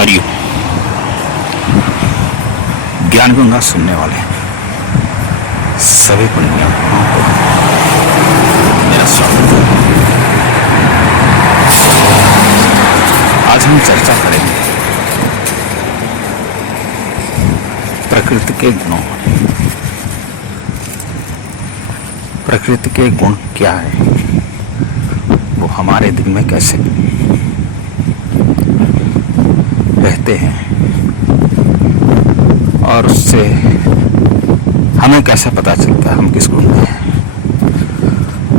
हरिओम। ज्ञान गंगा सुनने वाले सभी पुण्यात्माओं को मेरा स्वागत है। आज हम चर्चा करेंगे प्रकृति के गुणों। प्रकृति के गुण क्या है, वो हमारे दिन में कैसे रहते हैं और उससे हमें कैसे पता चलता है हम किस गुण में हैं,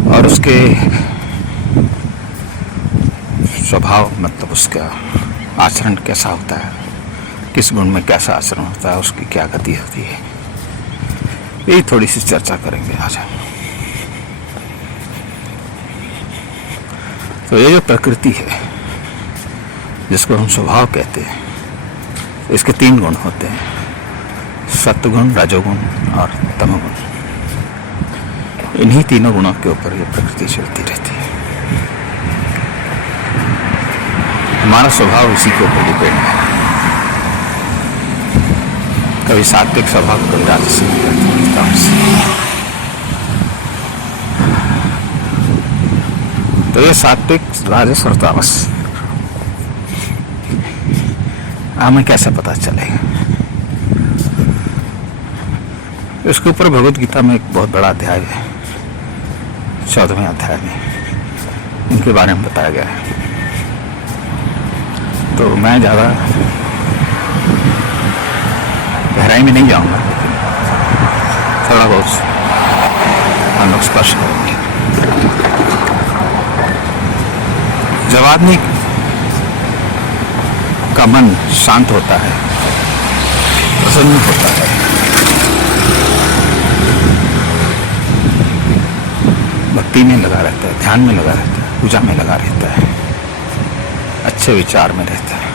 और उसके स्वभाव मतलब उसका आचरण कैसा होता है, किस गुण में कैसा आचरण होता है, उसकी क्या गति होती है, यही थोड़ी सी चर्चा करेंगे आज। तो ये जो प्रकृति है जिसको हम स्वभाव कहते हैं, इसके 3 गुण होते हैं, सत्वगुण, रजोगुण और तमोगुण। इन्हीं तीनों गुणों के ऊपर ये प्रकृति चलती रहती है। हमारा स्वभाव इसी के ऊपर डिपेंड है। कभी सात्विक स्वभाव, कभी राजसी, कभी तामसी। तो ये सात्विक, राजस और तामस हमें कैसे पता चलेगा? इसके ऊपर भगवत गीता में एक बहुत बड़ा अध्याय है, 14वें अध्याय में इनके बारे में बताया गया है। तो मैं ज़्यादा गहराई में नहीं जाऊंगा, थोड़ा बहुत हम लोग स्पर्श करेंगे। जब आदमी का मन शांत होता है, प्रसन्न होता है, भक्ति में लगा रहता है, ध्यान में लगा रहता है, पूजा में लगा रहता है, अच्छे विचार में रहता है,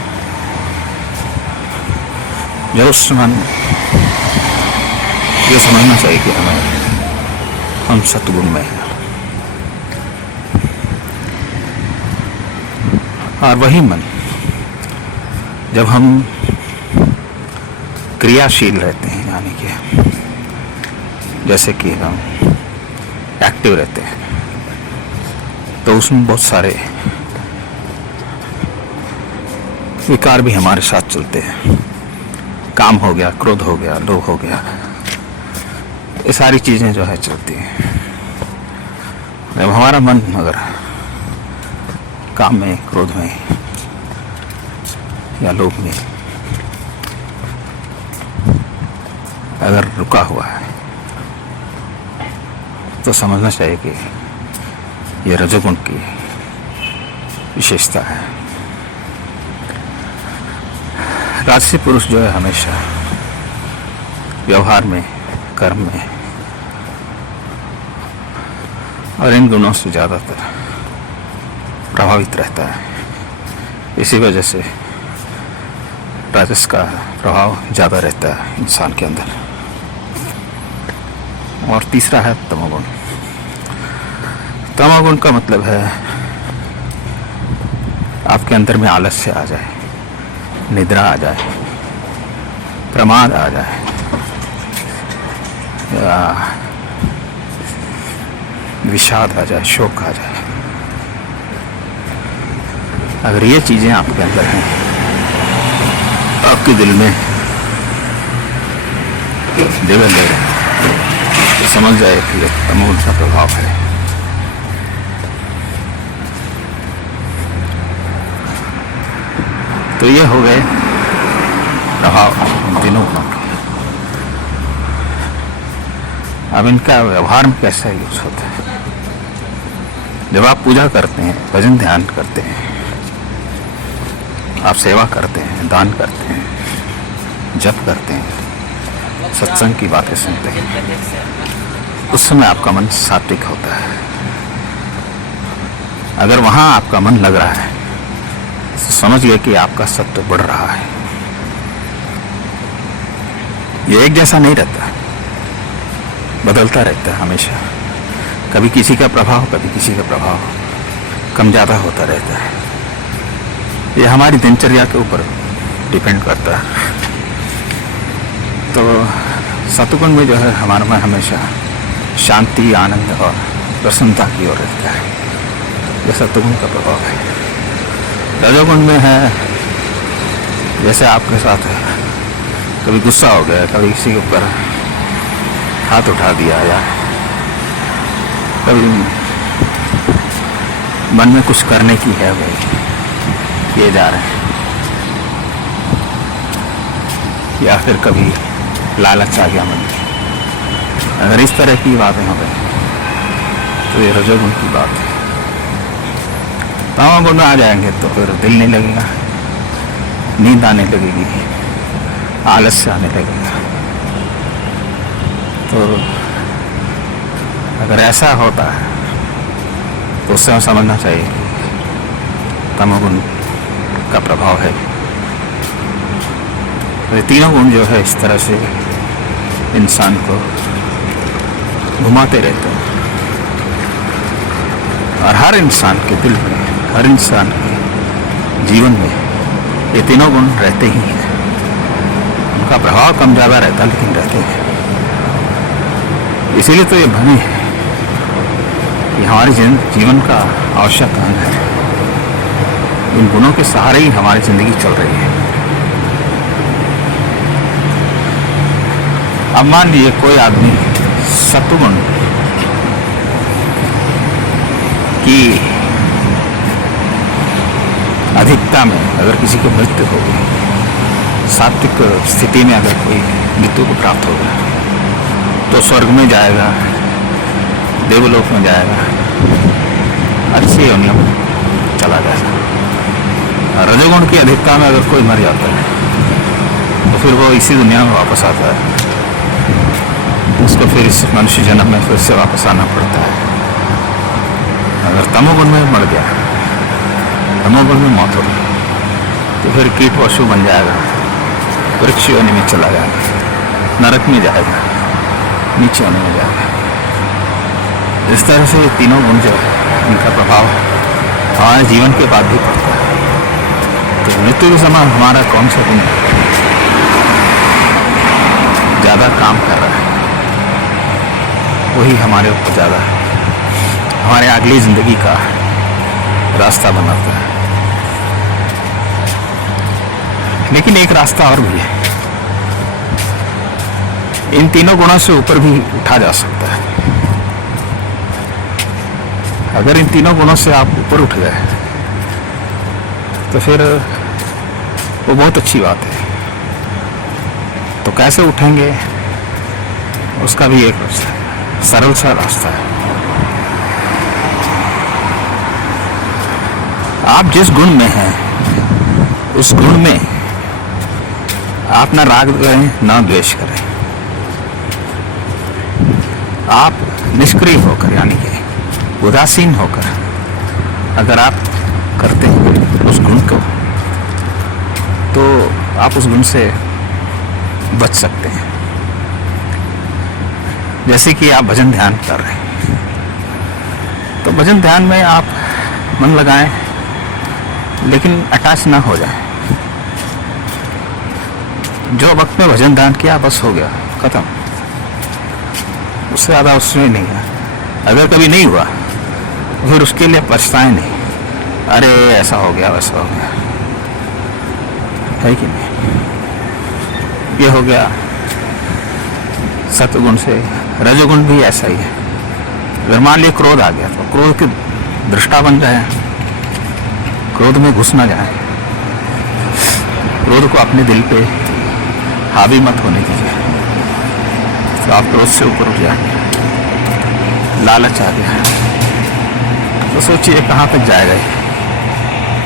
जब उस समय ये समझना चाहिए कि हम सत्गुण में हैं। और वही मन जब हम क्रियाशील रहते हैं, यानी कि जैसे कि हम एक्टिव रहते हैं, तो उसमें बहुत सारे विकार भी हमारे साथ चलते हैं। काम हो गया, क्रोध हो गया, लोभ हो गया, ये सारी चीजें जो है चलती हैं। जब हमारा मन अगर काम में, क्रोध में या लोभ में अगर रुका हुआ है, तो समझना चाहिए कि ये रजोगुण की विशेषता है। राजसी पुरुष जो है हमेशा व्यवहार में, कर्म में और इन गुणों से ज़्यादातर प्रभावित रहता है। इसी वजह से राजस का प्रभाव ज़्यादा रहता है इंसान के अंदर। और तीसरा है तमोगुण। तमोगुण का मतलब है आपके अंदर में आलस्य आ जाए, निद्रा आ जाए, प्रमाद आ जाए, या विषाद आ जाए, शोक आ जाए। अगर ये चीजें आपके अंदर हैं, आपके दिल में जगह ले रहे, तो समझ जाए कि ये तमोगुण का प्रभाव है। तो ये हो गए प्रभाव इन तीनों गुणों के। अब इनका व्यवहार में कैसा यूज होता है? जब आप पूजा करते हैं, भजन ध्यान करते हैं, आप सेवा करते हैं, दान करते हैं, जप करते हैं, सत्संग की बातें सुनते हैं, उस समय आपका मन सात्विक होता है। अगर वहां आपका मन लग रहा है, तो समझिए कि आपका सत्व बढ़ रहा है। ये एक जैसा नहीं रहता, बदलता रहता है हमेशा। कभी किसी का प्रभाव, कभी किसी का प्रभाव कम ज़्यादा होता रहता है। ये हमारी दिनचर्या के ऊपर डिपेंड करता है। तो सतगुण में जो है हमारा मन हमेशा शांति, आनंद और प्रसन्नता की ओर रहता है। यह सतगुण का प्रभाव है। रजोगुण में है जैसे आपके साथ है, कभी गुस्सा हो गया, कभी किसी के ऊपर हाथ उठा दिया, या कभी मन में कुछ करने की है भाई किए जा रहे हैं, या फिर कभी लालच आ गया मन में। अगर इस तरह की बातें हो गई तो ये रजोगुण की बात है। तमोगुण में आ जाएंगे तो फिर दिल नहीं लगेगा, नींद आने लगेगी, आलस्य आने लगेगा। तो अगर ऐसा होता है तो उससे हमें समझना चाहिए कि तमोगुण का प्रभाव है। ये तीनों गुण जो है इस तरह से इंसान को घुमाते रहते हैं, और हर इंसान के दिल में, हर इंसान के जीवन में ये तीनों गुण रहते ही हैं। उनका प्रभाव कम ज़्यादा रहता है, लेकिन रहते हैं। इसीलिए तो ये भूमि है, ये हमारे जीवन का आवश्यक अंग है। इन गुणों के सहारे ही हमारी जिंदगी चल रही है। अब मान लीजिए कोई आदमी सत्वगुण की अधिकता में अगर किसी की मृत्यु हो गई, सात्विक स्थिति में अगर कोई मृत्यु को प्राप्त हो गया, तो स्वर्ग में जाएगा, देवलोक में जाएगा, अच्छी योनियों में चला जाएगा। रजोगुण की अधिकता में अगर कोई मर जाता है तो फिर वो इसी दुनिया में वापस आता है, उसको फिर इस मनुष्य जन्म में फिर से वापस आना पड़ता है। अगर तमोगुण में मर गया, तमोगुण में मौत हो गई, तो फिर कीट पशु बन जाएगा, वृक्ष योनि में चला जाएगा, नरक में जाएगा, नीचे होने में जाएगा। इस तरह से तीनों गुण जो है इनका प्रभाव हमारे जीवन के बाद भी पड़ता है। तो मृत्यु के समय हमारा कौन सा गुण ज़्यादा काम कर रहा है, वही हमारे ऊपर ज़्यादा हमारे अगली ज़िंदगी का रास्ता बनाता है। लेकिन एक रास्ता और भी है, इन तीनों गुणों से ऊपर भी उठा जा सकता है। अगर इन तीनों गुणों से आप ऊपर उठ गए तो फिर वो बहुत अच्छी बात है। तो कैसे उठेंगे, उसका भी एक सरल सा रास्ता है। आप जिस गुण में हैं उस गुण में आप ना राग करें ना द्वेष करें। आप निष्क्रिय होकर, यानी कि उदासीन होकर अगर आप करते हैं उस गुण को, तो आप उस गुण से बच सकते हैं। जैसे कि आप भजन ध्यान कर रहे हैं, तो भजन ध्यान में आप मन लगाएं, लेकिन अटैच ना हो जाए। जो वक्त में भजन ध्यान किया बस हो गया, खत्म, उससे ज़्यादा उसमें नहीं है। अगर कभी नहीं हुआ फिर उसके लिए पछताएं नहीं, अरे ऐसा हो गया वैसा हो गया, है कि नहीं। ये हो गया सत्वगुण से। रजोगुण भी ऐसा ही है। अगर मान लिया क्रोध आ गया तो क्रोध की दृष्टा बन जाए, क्रोध में घुस ना जाए, क्रोध को अपने दिल पे हावी मत होने दीजिए, तो आप क्रोध से ऊपर उठ जाएंगे। लालच आ गया तो सोचिए कहाँ तक जाएगा,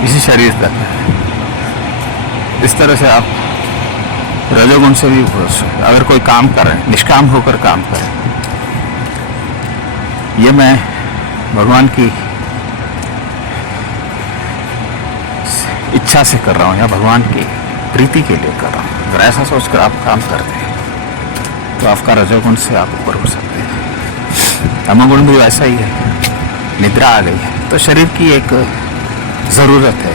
इसी शरीर तक। इस तरह से आप रजोगुण से भी अगर कोई काम कर रहे हैं, निष्काम होकर काम करें, ये मैं भगवान की इच्छा से कर रहा हूँ या भगवान की प्रीति के लिए कर रहा हूँ, अगर ऐसा सोचकर आप काम करते हैं तो आपका रजोगुण से आप ऊपर हो सकते हैं। तमोगुण भी वैसा ही है। निद्रा आ गई है तो शरीर की एक ज़रूरत है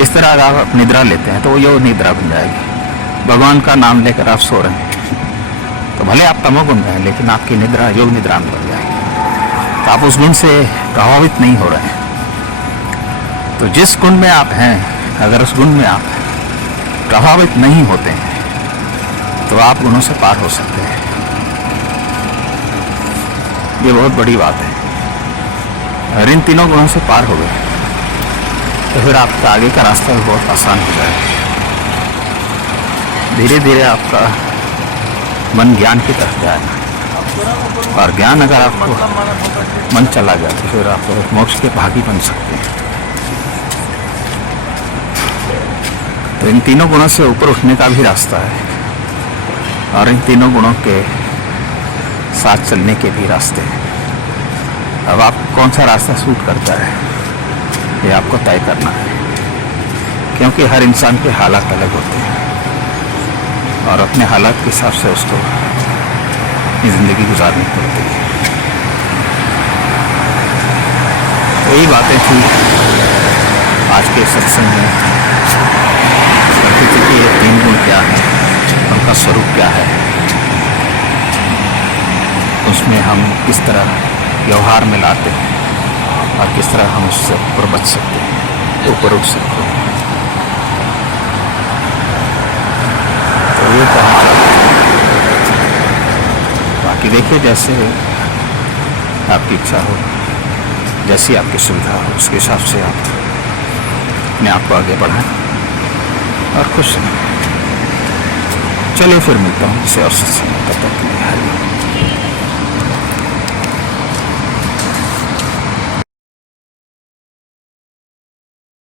इस तरह अगर आप निद्रा लेते हैं तो वो योग निद्रा बन जाएगी। भगवान का नाम लेकर आप सो रहे हैं तो भले आप तमोगुण में हैं, लेकिन आपकी निद्रा योग निद्रा में बन जाएगी। तो आप उस गुण से प्रभावित नहीं हो रहे हैं। तो जिस गुण में आप हैं, अगर उस गुण में आप प्रभावित नहीं होते हैं तो आप गुणों से पार हो सकते हैं। ये बहुत बड़ी बात है। अगर इन तीनों गुणों से पार हो गए तो फिर आपका आगे का रास्ता भी बहुत आसान हो जाएगा। धीरे धीरे आपका मन ज्ञान की तरफ जाएगा, और ज्ञान अगर आपको मन चला गया तो फिर आप मोक्ष के भागी बन सकते हैं। तो इन तीनों गुणों से ऊपर उठने का भी रास्ता है, और इन तीनों गुणों के साथ चलने के भी रास्ते हैं। अब आप कौन सा रास्ता सूट करता है ये आपको तय करना है, क्योंकि हर इंसान के हालात अलग होते हैं और अपने हालात के हिसाब से उसको ज़िंदगी गुजारनी पड़ती है। तो यही बातें थी आज के सत्संग में। प्रकृति के ये तीन गुण क्या हैं, उनका स्वरूप क्या है, उसमें हम किस तरह व्यवहार में लाते हैं और किस तरह हम उससे ऊपर बच सकते हैं, ऊपर उठ सकते हैं। तो ये तो हमारा, बाकी देखिए जैसे आपकी इच्छा हो, जैसी आपकी सुविधा हो, उसके हिसाब से आप अपने आप को आगे बढ़ाएं और खुश रहें। चलिए फिर मिलता हूँ किसी और सत्संग में, तब तक के लिए हरिओम।